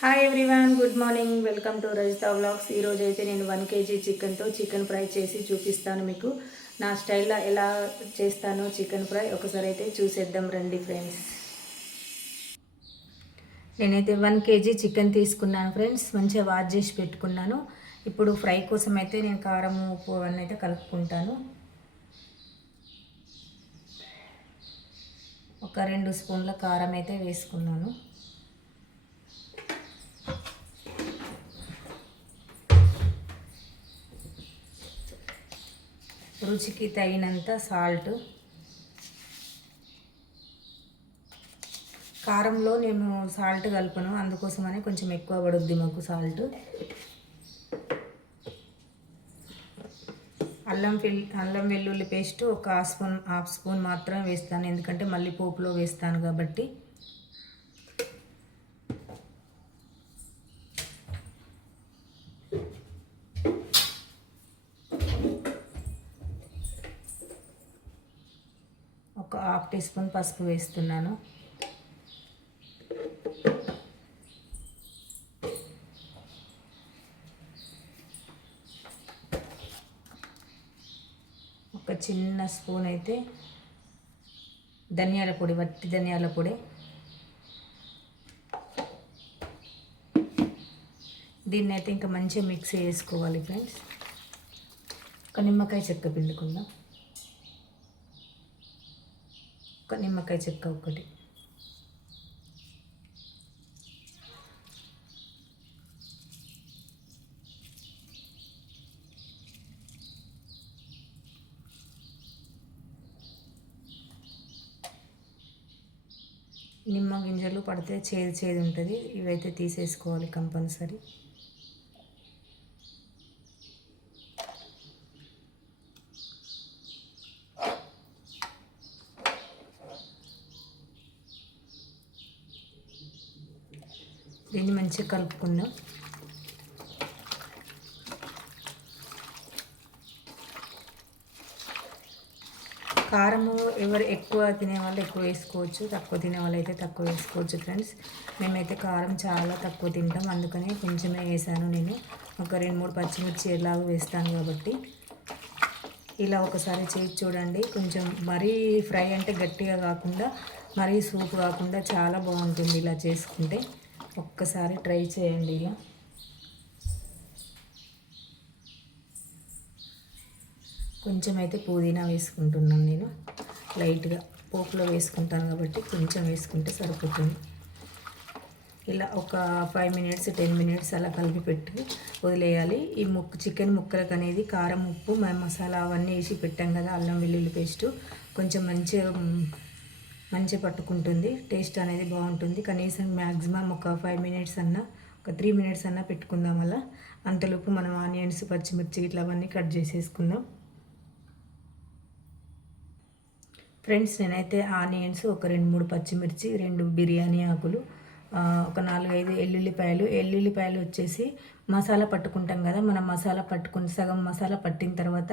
Hi everyone, good morning. Welcome to Rajitha vlogs. ఈరోజు అయితే నేను 1 kg చికెన్తో చికెన్ ఫ్రై చేసి చూపిస్తాను మీకు. నా స్టైల్లో ఎలా చేస్తానో చికెన్ ఫ్రై ఒకసారి అయితే చూసేద్దాం రండి ఫ్రెండ్స్. నేనైతే 1 kg చికెన్ తీసుకున్నాను ఫ్రెండ్స్. మంచిగా వాష్ చేసి పెట్టుకున్నాను. ఇప్పుడు ఫ్రై కోసం అయితే నేను కారం, ఉప్పు అవన్నీ అయితే కలుపుకుంటాను. ఒక 2 స్పూన్ల కారం అయితే వేసుకున్నాను. రుచికి తగినంత సాల్ట్. కారంలో నేను సాల్ట్ కలపను, అందుకోసమనే కొంచెం ఎక్కువ పడుద్ది మాకు సాల్ట్. అల్లం వెల్లుల్లి పేస్ట్ ఒక హాఫ్ స్పూన్ మాత్రం వేస్తాను, ఎందుకంటే మళ్ళీ పోపులో వేస్తాను కాబట్టి. ఒక హాఫ్ టీ స్పూన్ పసుపు వేస్తున్నాను. ఒక చిన్న స్పూన్ అయితే ధనియాల పొడి, వట్టి ధనియాల పొడి. దీన్ని అయితే ఇంకా మంచిగా మిక్స్ చేసుకోవాలి ఫ్రెండ్స్. ఒక నిమ్మకాయ చెక్క పిండుకుందాం. ఒక నిమ్మకాయ చెక్క ఒకటి. నిమ్మ గింజలు పడితే చేదు ఉంటుంది, ఇవైతే తీసేసుకోవాలి కంపల్సరీ. దీన్ని మంచిగా కలుపుకుందాం. కారము ఎవరు ఎక్కువ తినేవాళ్ళు ఎక్కువ వేసుకోవచ్చు, తక్కువ తినే వాళ్ళు అయితే తక్కువ వేసుకోవచ్చు ఫ్రెండ్స్. మేమైతే కారం చాలా తక్కువ తింటాం, అందుకని కొంచెమే వేసాను నేను. ఒక 2-3 పచ్చిమిర్చి ఎలాగో వేస్తాను కాబట్టి. ఇలా ఒకసారి చేసి చూడండి. కొంచెం మరీ ఫ్రై అంటే గట్టిగా కాకుండా, మరీ సూప్ కాకుండా చాలా బాగుంటుంది ఇలా చేసుకుంటే. ఒక్కసారి ట్రై చేయండి ఇలా. కొంచెం అయితే పుదీనా వేసుకుంటున్నాను నేను, లైట్గా. పోపులో వేసుకుంటాను కాబట్టి కొంచెం వేసుకుంటే సరిపోతుంది. ఇలా ఒక 5 మినిట్స్ 10 మినిట్స్ అలా కలిపి పెట్టి వదిలేయాలి. ఈ చికెన్ ముక్కలకు అనేది కారం, ఉప్పు, మసాలా అవన్నీ వేసి పెట్టాం కదా, అల్లం వెల్లుల్లి పేస్టు కొంచెం మంచిగా పట్టుకుంటుంది. టేస్ట్ అనేది బాగుంటుంది. కనీసం మ్యాక్సిమం ఒక 5 మినిట్స్ అన్నా, ఒక 3 మినిట్స్ అన్నా పెట్టుకుందాం అలా. అంతలోపు మనం ఆనియన్స్, పచ్చిమిర్చి ఇట్లా అవన్నీ కట్ చేసేసుకుందాం ఫ్రెండ్స్. నేనైతే ఆనియన్స్, ఒక 2-3 పచ్చిమిర్చి, 2 బిర్యానీ ఆకులు, ఒక 4-5 ఎల్లుల్లిపాయలు వచ్చేసి మసాలా పట్టుకుంటాం కదా, మనం మసాలా పట్టుకుని సగం మసాలా పట్టిన తర్వాత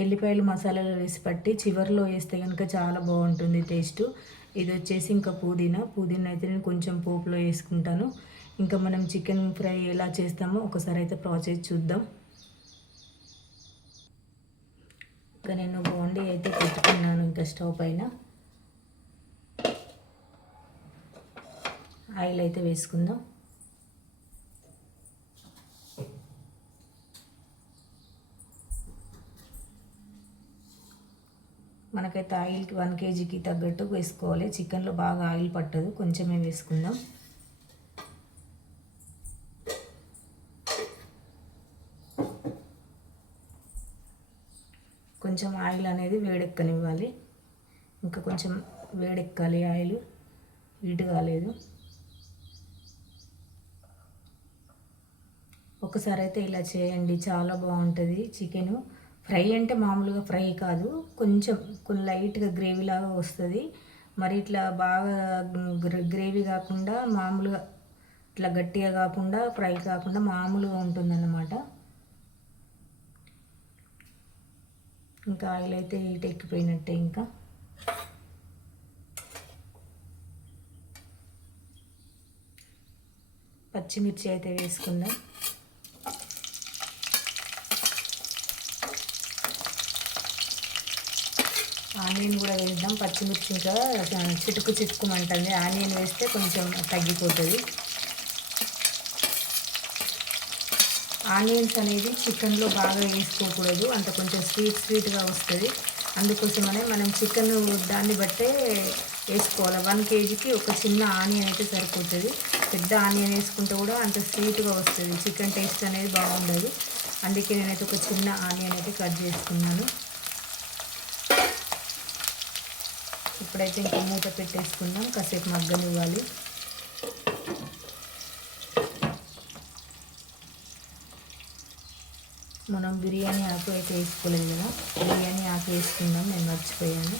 ఎల్లిపాయలు మసాలాలో వేసి పట్టి చివరిలో వేస్తే కనుక చాలా బాగుంటుంది టేస్ట్. ఇది వచ్చేసి ఇంకా పుదీనా అయితే నేను కొంచెం పోపులో వేసుకుంటాను. ఇంకా మనం చికెన్ ఫ్రై ఎలా చేస్తామో ఒకసారి అయితే ప్రాసెస్ చూద్దాం. ఇంకా నేను బాండీ అయితే పెట్టుకున్నాను ఇంకా స్టవ్ పైన. ఆయిల్ అయితే వేసుకుందాం. మనకైతే ఆయిల్కి 1 kgకి తగ్గట్టు వేసుకోవాలి. చికెన్లో బాగా ఆయిల్ పట్టదు, కొంచెమే వేసుకుందాం. కొంచెం ఆయిల్ అనేది వేడెక్కనివ్వాలి. ఇంకా కొంచెం వేడెక్కాలి ఆయిల్, హీట్ కాలేదు. ఒకసారి అయితే ఇలా చేయండి, చాలా బాగుంటుంది చికెను ఫ్రై. అంటే మామూలుగా ఫ్రై కాదు, కొంచెం లైట్గా గ్రేవీలాగా వస్తుంది. మరి ఇట్లా బాగా గ్రేవీ కాకుండా, మామూలుగా ఇట్లా గట్టిగా కాకుండా, ఫ్రై కాకుండా మామూలుగా ఉంటుందన్నమాట. ఇంకా ఆయిల్ అయితే హీట్ ఎక్కిపోయినట్టే. ఇంకా పచ్చిమిర్చి అయితే వేసుకుందాం. ఆనియన్ కూడా వేద్దాం. పచ్చిమిర్చి ఇంకా చిటుకుమంటుంది. ఆనియన్ వేస్తే కొంచెం తగ్గిపోతుంది. ఆనియన్స్ అనేది చికెన్లో బాగా వేసుకోకూడదు, అంత కొంచెం స్వీట్గా వస్తుంది. అందుకోసమనే మనం చికెన్ దాన్ని బట్టే వేసుకోవాలి. 1 kgకి ఒక చిన్న ఆనియన్ అయితే సరిపోతుంది. పెద్ద ఆనియన్ వేసుకుంటే కూడా అంత స్వీట్గా వస్తుంది, చికెన్ టేస్ట్ అనేది బాగుండదు. అందుకే నేనైతే ఒక చిన్న ఆనియన్ అయితే కట్ చేసుకున్నాను. ఇప్పుడైతే ఇంకా మూత పెట్టేసుకుందాం, కాసేపు మగ్గనివ్వాలి. మనం బిర్యానీ ఆకు అయితే వేసుకోలేదు కదా, బిర్యానీ ఆకు వేసుకుందాం. నేను మర్చిపోయాను.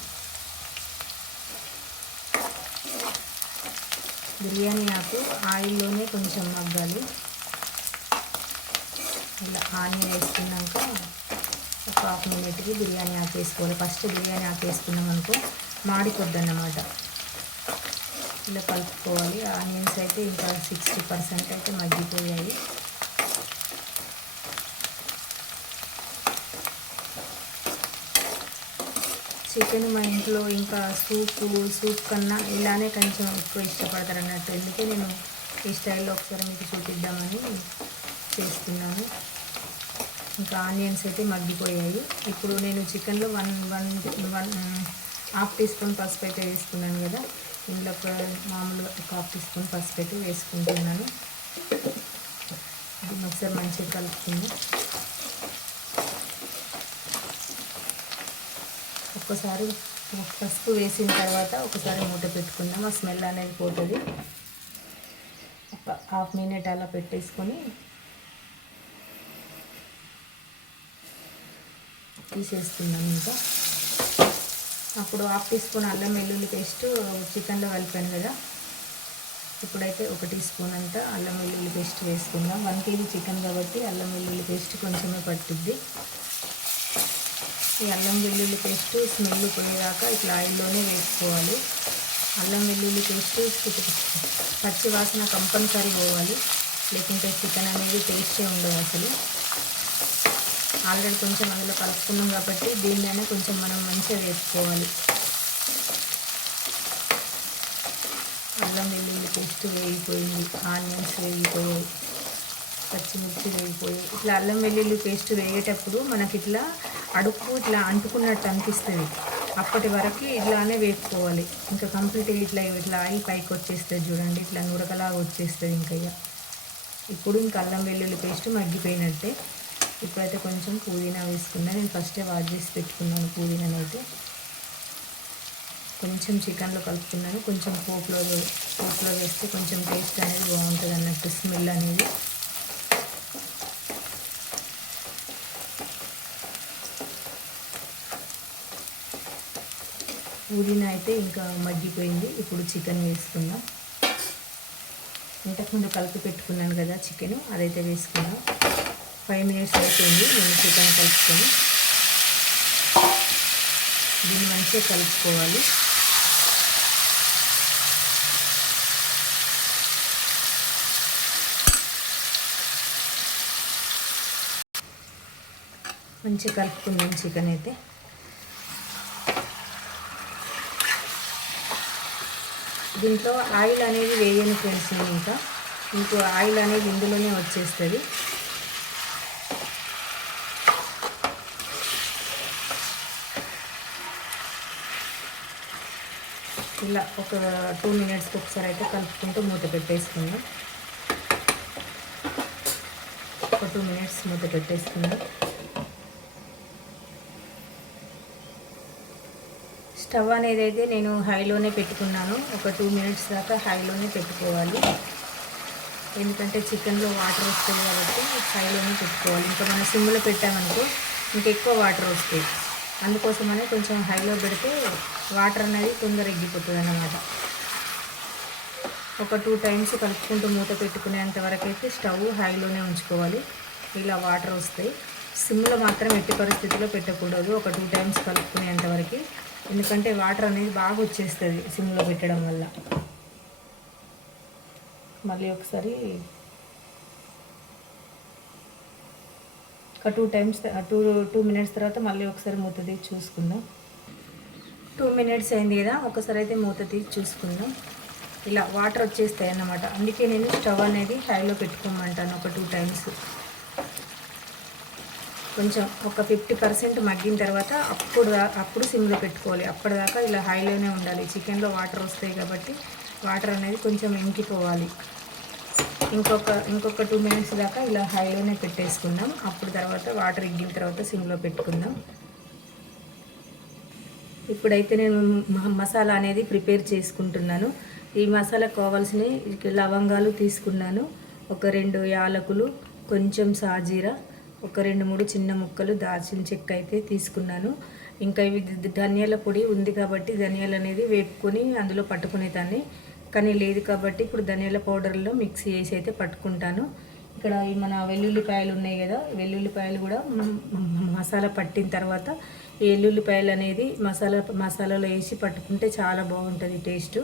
బిర్యానీ ఆకు ఆయిల్లోనే కొంచెం మగ్గాలి. ఇలా ఆనియన్ వేసుకున్నాక ఒక 1/2 minute బిర్యానీ ఆకు వేసుకోవాలి. ఫస్ట్ బిర్యానీ ఆకు వేసుకున్నాం అనుకో మాడిపోద్ది అన్నమాట. ఇలా కలుపుకోవాలి. ఆనియన్స్ అయితే ఇంకా 60% అయితే మగ్గిపోయాయి. చికెన్ మా ఇంట్లో ఇంకా సూప్ కన్నా ఇలానే కొంచెం ఎక్కువ ఇష్టపడతారు అన్నట్టు. ఎందుకే నేను ఈ స్టైల్లో ఒకసారి మీకు చూపిద్దామని చేస్తున్నాను. ఇంకా ఆనియన్స్ అయితే మగ్గిపోయాయి. ఇప్పుడు నేను చికెన్లో 1/2 teaspoon పసుపు అయితే వేసుకున్నాను కదా, ఇందులో మామూలుగా 1/2 teaspoon పసుపు అయితే వేసుకుంటున్నాను. దీన్ని ఒకసారి మంచిగా కలుపుకుందాం. ఒక్కసారి పసుపు వేసిన తర్వాత ఒకసారి మూత పెట్టుకుందాం. ఆ స్మెల్ అనేది పోతుంది. ఒక 1/2 minute అలా పెట్టేసుకొని తీసేస్తున్నాం. ఇంకా అప్పుడు 1/2 teaspoon అల్లం వెల్లుల్లి పేస్ట్ చికెన్లో కలిపాను కదా, ఇప్పుడైతే 1 teaspoon అంతా అల్లం వెల్లుల్లి పేస్ట్ వేసుకుందాం. 1 kg చికెన్ కాబట్టి అల్లం వెల్లుల్లి పేస్ట్ కొంచెమే పట్టుద్ది. ఈ అల్లం వెల్లుల్లి పేస్ట్ స్మెల్ పోయేదాకా ఇట్లా ఆయిల్లోనే వేసుకోవాలి. అల్లం వెల్లుల్లి పేస్ట్ పచ్చి వాసన కంపల్సరీ పోవాలి, లేకుంటే చికెన్ అనేది టేస్టే ఉండదు అసలు. ఆల్రెడీ కొంచెం అందులో కలుపుకున్నాం కాబట్టి దీన్నైనా కొంచెం మనం మంచిగా వేసుకోవాలి. అల్లం వెల్లుల్లి పేస్ట్ వేగిపోయింది, ఆనియన్స్ వేగిపోయాయి, పచ్చిమిర్చి వేగిపోయాయి. ఇట్లా అల్లం వెల్లుల్లి పేస్ట్ వేగేటప్పుడు మనకి ఇట్లా అడుపు ఇట్లా అంటుకున్నట్టు అనిపిస్తుంది. అప్పటి వరకు ఇట్లానే వేసుకోవాలి. ఇంకా కంప్లీట్గా ఇట్లా ఆయిల్ పైకి వచ్చేస్తుంది చూడండి, ఇట్లా నురకలాగా వచ్చేస్తుంది. ఇంకా ఇప్పుడు ఇంకా అల్లం వెల్లుల్లి పేస్ట్ మగ్గిపోయినట్టే. ఇప్పుడైతే కొంచెం పుదీనా వేసుకున్నా. నేను ఫస్టే వాష్ చేసి పెట్టుకున్నాను పుదీనాని. అయితే కొంచెం చికెన్లో కలుపుకున్నాను. కొంచెం పోపులో వేస్తే కొంచెం టేస్ట్ అనేది బాగుంటుంది అన్నట్టు, స్మెల్ అనేది. పుదీనా అయితే ఇంకా మగ్గిపోయింది. ఇప్పుడు చికెన్ వేసుకుందాం. ఇంతకుముందు కలిపి పెట్టుకున్నాను కదా చికెన్, అదైతే వేసుకున్నాం. 5 minutes అయిపోయింది నేను చికెన్ కలుపుకొని. దీన్ని మంచిగా కలుపుకోవాలి. మంచిగా కలుపుకుందాం చికెన్ అయితే. దీంట్లో ఆయిల్ అనేది వేయని ఫ్రెండ్స్, నేను ఇంకో ఆయిల్ అనేది ఇందులోనే వచ్చేస్తుంది. ఇలా ఒక 2 minutesకి ఒకసారి అయితే కలుపుకుంటూ మూత పెట్టేసుకుందాం. ఒక 2 minutes మూత పెట్టేసుకుందాం. స్టవ్ అనేది అయితే నేను హైలోనే పెట్టుకున్నాను. ఒక 2 minutes దాకా హైలోనే పెట్టుకోవాలి. ఎందుకంటే చికెన్లో వాటర్ వస్తాయి కాబట్టి హైలోనే పెట్టుకోవాలి. ఇంకా మనం సిమ్లో పెట్టామనుకో ఇంకెక్కువ వాటర్ వస్తాయి. అందుకోసమనే కొంచెం హైలో పెడితే వాటర్ అనేది తొందరగా ఎగ్గిపోతుంది అన్నమాట. ఒక 2 times కలుపుకుంటూ మూత పెట్టుకునేంత వరకు అయితే స్టవ్ హైలోనే ఉంచుకోవాలి. ఇలా వాటర్ వస్తాయి. సిమ్లో మాత్రం ఎట్టి పరిస్థితుల్లో పెట్టకూడదు ఒక 2 times కలుపుకునేంత వరకు, ఎందుకంటే వాటర్ అనేది బాగా వచ్చేస్తుంది సిమ్లో పెట్టడం వల్ల. మళ్ళీ ఒకసారి ఒక 2 మినిట్స్ తర్వాత మళ్ళీ ఒకసారి మూత తీసి చూసుకుందాం. 2 మినిట్స్ అయింది కదా, ఒకసారి అయితే మూత తీసి చూసుకుందాం. ఇలా వాటర్ వచ్చేస్తాయి అన్నమాట. అందుకే నేను స్టవ్ అనేది హైలో పెట్టుకోమంటాను ఒక 2 టైమ్స్. కొంచెం ఒక 50% మగ్గిన తర్వాత అప్పుడు సిమ్లో పెట్టుకోవాలి. అప్పటిదాకా ఇలా హైలోనే ఉండాలి. చికెన్లో వాటర్ వస్తాయి కాబట్టి వాటర్ అనేది కొంచెం ఇంకిపోవాలి. ఇంకొక 2 మినిట్స్ దాకా ఇలా హైలోనే పెట్టేసుకుందాం. అప్పుడు తర్వాత వాటర్ ఎగ్గిన తర్వాత సిమ్లో పెట్టుకుందాం. ఇప్పుడైతే నేను మసాలా అనేది ప్రిపేర్ చేసుకుంటున్నాను. ఈ మసాలాకు కావాల్సిన లవంగాలు తీసుకున్నాను, ఒక 2 యాలకులు, కొంచెం సాజీరా, ఒక 2-3 చిన్న ముక్కలు దాల్చిన చెక్క అయితే తీసుకున్నాను. ఇంకా ఇవి ధనియాల పొడి ఉంది కాబట్టి ధనియాలు అనేది వేపుకొని అందులో పట్టుకునేదాన్ని, కానీ లేదు కాబట్టి ఇప్పుడు ధనియాల పౌడర్లో మిక్సీ చేసి అయితే పట్టుకుంటాను. ఇక్కడ ఈ మన వెల్లుల్లిపాయలు ఉన్నాయి కదా, వెల్లుల్లిపాయలు కూడా మసాలా పట్టిన తర్వాత ఈ వెల్లుల్లిపాయలు అనేది మసాలాలో వేసి పట్టుకుంటే చాలా బాగుంటుంది టేస్ట్.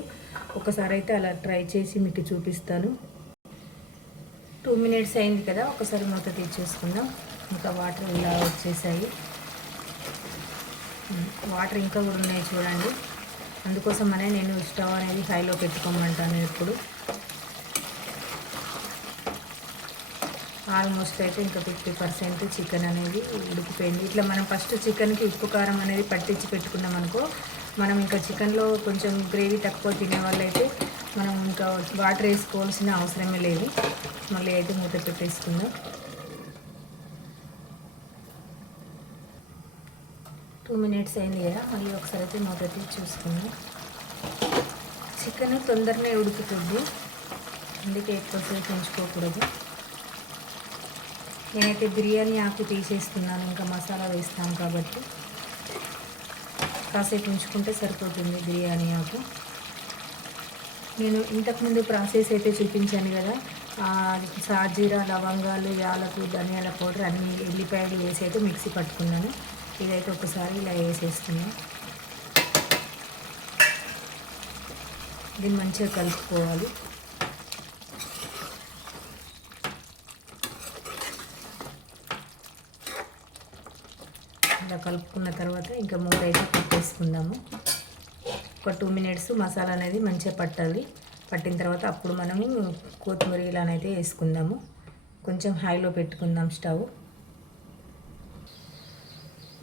ఒకసారి అయితే అలా ట్రై చేసి మీకు చూపిస్తాను. 2 మినిట్స్ అయింది కదా, ఒకసారి మూత తీసేసుకుందాం. ఇంకా వాటర్ ఇలా వచ్చేసాయి. వాటర్ ఇంకా కూడా ఉన్నాయి చూడండి. అందుకోసమనే నేను స్టవ్ అనేది హైలో పెట్టుకోమంటాను ఎప్పుడు. ఆల్మోస్ట్ అయితే ఇంకా 50% చికెన్ అనేది ఉడికిపోయింది. ఇట్లా మనం ఫస్ట్ చికెన్కి ఉప్పు కారం అనేది పట్టించి పెట్టుకున్నాం అనుకో, మనం ఇంకా చికెన్లో కొంచెం గ్రేవీ తక్కువ తినే వాళ్ళైతే మనం ఇంకా వాటర్ వేసుకోవాల్సిన అవసరమే లేదు. మళ్ళీ అయితే మూత పెట్టేసుకుందాం. 2 మినిట్స్ అయింది కదా, మళ్ళీ ఒకసారి అయితే మూత తీసి చూసుకుందాం. చికెన్ తొందరనే ఉడుకుతుంది, అందుకే ఎక్కువసేపు ఉంచుకోకూడదు. నేనైతే బిర్యానీ ఆకు తీసేస్తున్నాను, ఇంకా మసాలా వేస్తాను కాబట్టి కాసేపు ఉంచుకుంటే సరిపోతుంది బిర్యానీ ఆకు. నేను ఇంతకుముందు ప్రాసెస్ అయితే చూపించాను కదా, సాజీరా, లవంగాలు, యాలకు, ధనియాల పౌడర్ అన్ని ఎల్లిపాయలు వేసి అయితే మిక్సీ పట్టుకున్నాను. ఇదైతే ఒకసారి ఇలా వేసేస్తున్నాను. దీన్ని మంచిగా కలుపుకోవాలి. ఇలా కలుపుకున్న తర్వాత ఇంకా మూత అయితే పెట్టేసుకుందాము. ఒక 2 మినిట్స్ మసాలా అనేది మంచిగా పట్టిన తర్వాత అప్పుడు మనము కొత్తిమీర ఇలానైతే వేసుకుందాము. కొంచెం హైలో పెట్టుకుందాం స్టవ్.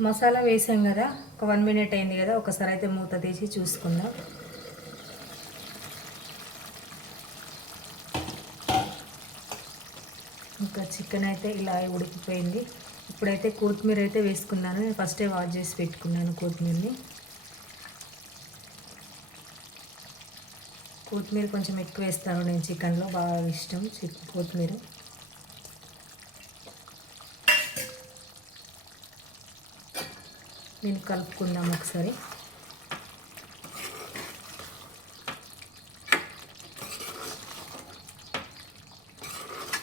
మసాలా వేసాం కదా, ఒక 1 మినిట్ అయింది కదా, ఒకసారి అయితే మూత తీసి చూసుకుందాం. ఇంకా చికెన్ అయితే ఇలా ఉడికిపోయింది. ఇప్పుడైతే కొత్తిమీర అయితే వేసుకున్నాను. నేను ఫస్టే వాష్ చేసి పెట్టుకున్నాను కొత్తిమీరని. కొత్తిమీర కొంచెం ఎక్కువ వేస్తాను నేను చికెన్లో, బాగా ఇష్టం కొత్తిమీర. నేను కలుపుకుందాం ఒకసారి.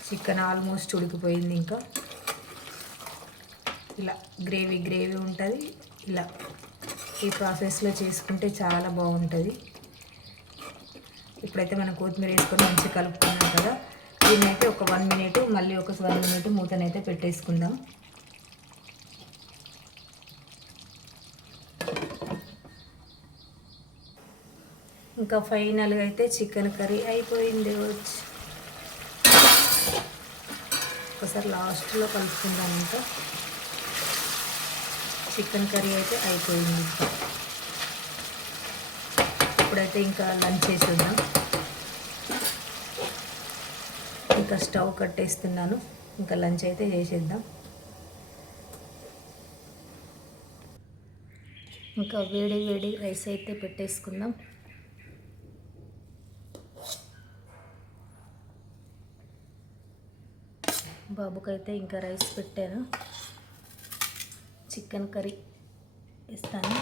చికెన్ ఆల్మోస్ట్ ఉడికిపోయింది. ఇంకా ఇలా గ్రేవీ ఉంటుంది. ఇలా ఈ ప్రాసెస్లో చేసుకుంటే చాలా బాగుంటుంది. ఇప్పుడైతే మనం కొత్తిమీర వేసుకొని మంచిగా కలుపుకున్నాం కదా, దీన్ని అయితే ఒక 1 మినిట్, మళ్ళీ ఒక 1 మినిట్ మూతనైతే పెట్టేసుకుందాం. ఇంకా ఫైనల్గా అయితే చికెన్ కర్రీ అయిపోయింది. ఒకసారి లాస్ట్లో కలుపుకుందాం. ఇంకా చికెన్ కర్రీ అయితే అయిపోయింది. ఇప్పుడైతే ఇంకా లంచ్ చేసేద్దాం. ఇంకా స్టవ్ కట్టేస్తున్నాను, ఇంకా లంచ్ అయితే చేసేద్దాం. ఇంకా వేడి రైస్ అయితే పెట్టేసుకుందాం. బాబుకైతే ఇంకా రైస్ పెట్టాను. చికెన్ కర్రీ ఇస్తాను.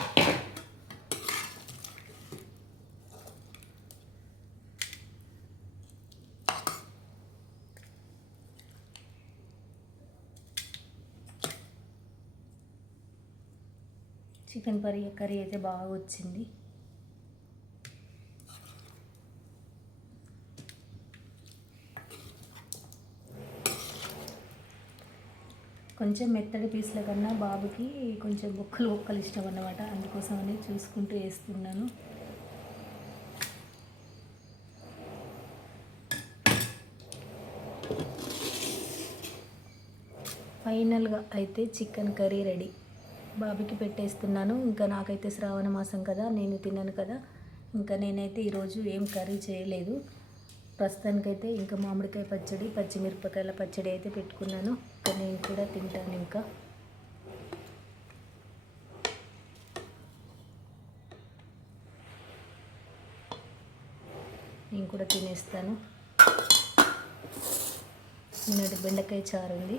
చికెన్ కర్రీ అయితే బాగా వచ్చింది. కొంచెం మెత్తడి పీసుల కన్నా బాబుకి కొంచెం బొక్కలు ఇష్టం అన్నమాట, అందుకోసమని చూసుకుంటూ వేస్తున్నాను. ఫైనల్గా అయితే చికెన్ కర్రీ రెడీ. బాబుకి పెట్టేస్తున్నాను. ఇంకా నాకైతే శ్రావణ మాసం కదా, నేను తిన్నాను కదా, ఇంకా నేనైతే ఈరోజు ఏం కర్రీ చేయలేదు. ప్రస్తుతానికైతే ఇంకా మామిడికాయ పచ్చడి, పచ్చిమిరపకాయల పచ్చడి అయితే పెట్టుకున్నాను. ఇంకా నేను కూడా తింటాను. ఇంకా నేను కూడా తినేస్తాను. నిన్నటి బెండకాయ చారు ఉంది,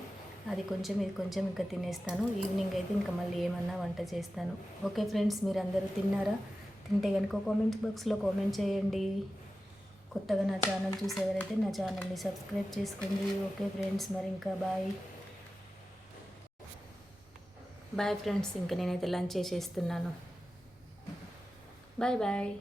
అది కొంచెం ఇది కొంచెం ఇంకా తినేస్తాను. ఈవినింగ్ అయితే ఇంకా మళ్ళీ ఏమన్నా వంట చేస్తాను. ఓకే ఫ్రెండ్స్, మీరు అందరూ తిన్నారా? తింటే కనుక కామెంట్ బాక్స్లో కామెంట్ చేయండి. కొత్తగా నా ఛానల్ చూసేవారైతే నా ఛానల్ని సబ్స్క్రైబ్ చేసుకోండి. ఓకే ఫ్రెండ్స్, మరి ఇంకా బాయ్ ఫ్రెండ్స్. ఇంకా నేనైతే లంచ్ చేసేస్తున్నాను. బాయ్.